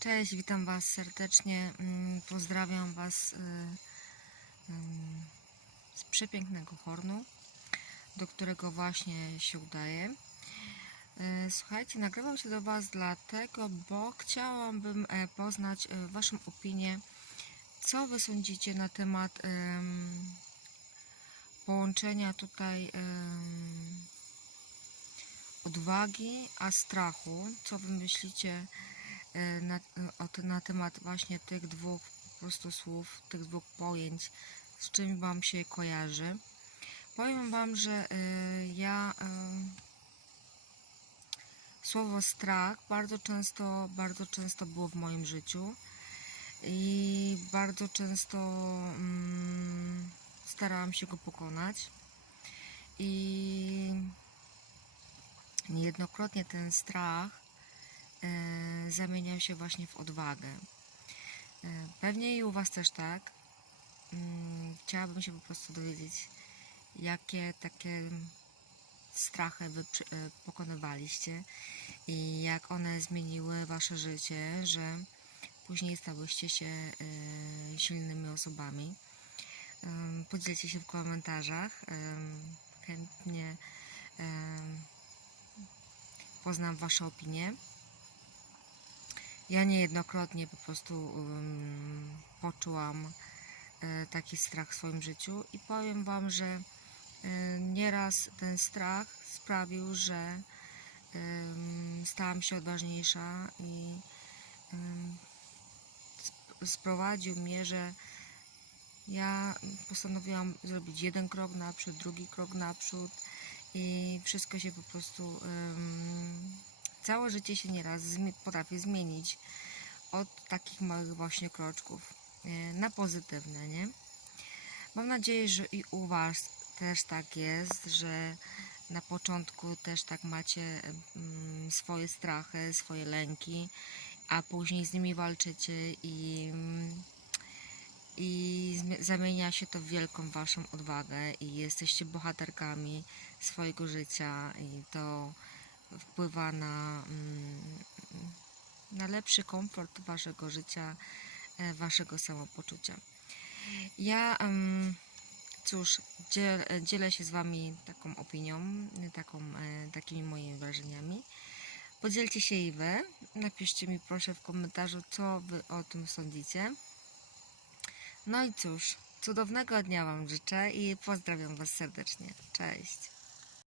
Cześć, witam Was serdecznie. mm, Pozdrawiam Was y, ym, z przepięknego Hornu, do którego właśnie się udaję. Y, Słuchajcie, nagrywam się do Was dlatego, bo chciałabym e, poznać e, Waszą opinię, co Wy sądzicie na temat połączenia tutaj odwagi a strachu. Co Wy myślicie? E, na, te- na temat właśnie tych dwóch po prostu słów, tych dwóch pojęć, z czym Wam się kojarzy. Powiem Wam, że e, ja e, słowo strach bardzo często, bardzo często było w moim życiu i bardzo często mm, starałam się go pokonać i niejednokrotnie ten strach e, zamieniał się właśnie w odwagę. E, Pewnie i u Was też tak. Mm, Chciałabym się po prostu dowiedzieć, jakie takie strachy Wy e, pokonywaliście i jak one zmieniły Wasze życie, że później stałyście się silnymi osobami. Podzielcie się w komentarzach. Chętnie poznam Wasze opinie. Ja niejednokrotnie po prostu um, poczułam e, taki strach w swoim życiu i powiem Wam, że e, nieraz ten strach sprawił, że em, stałam się odważniejsza i sp- sprowadził mnie, że ja postanowiłam zrobić jeden krok naprzód, drugi krok naprzód i wszystko się po prostu em, całe życie się nieraz potrafi zmienić od takich małych właśnie kroczków e, na pozytywne, nie? Mam nadzieję, że i u Was też tak jest, że na początku też tak macie mm, swoje strachy, swoje lęki, a później z nimi walczycie i, i zamienia się to w wielką Waszą odwagę i jesteście bohaterkami swojego życia i to wpływa na, mm, na lepszy komfort waszego życia, e, waszego samopoczucia. Ja, cóż, dziel, dzielę się z wami taką opinią, taką, e, takimi moimi wrażeniami. Podzielcie się i wy. Napiszcie mi proszę w komentarzu, co wy o tym sądzicie. No i cóż, cudownego dnia wam życzę i pozdrawiam was serdecznie. Cześć.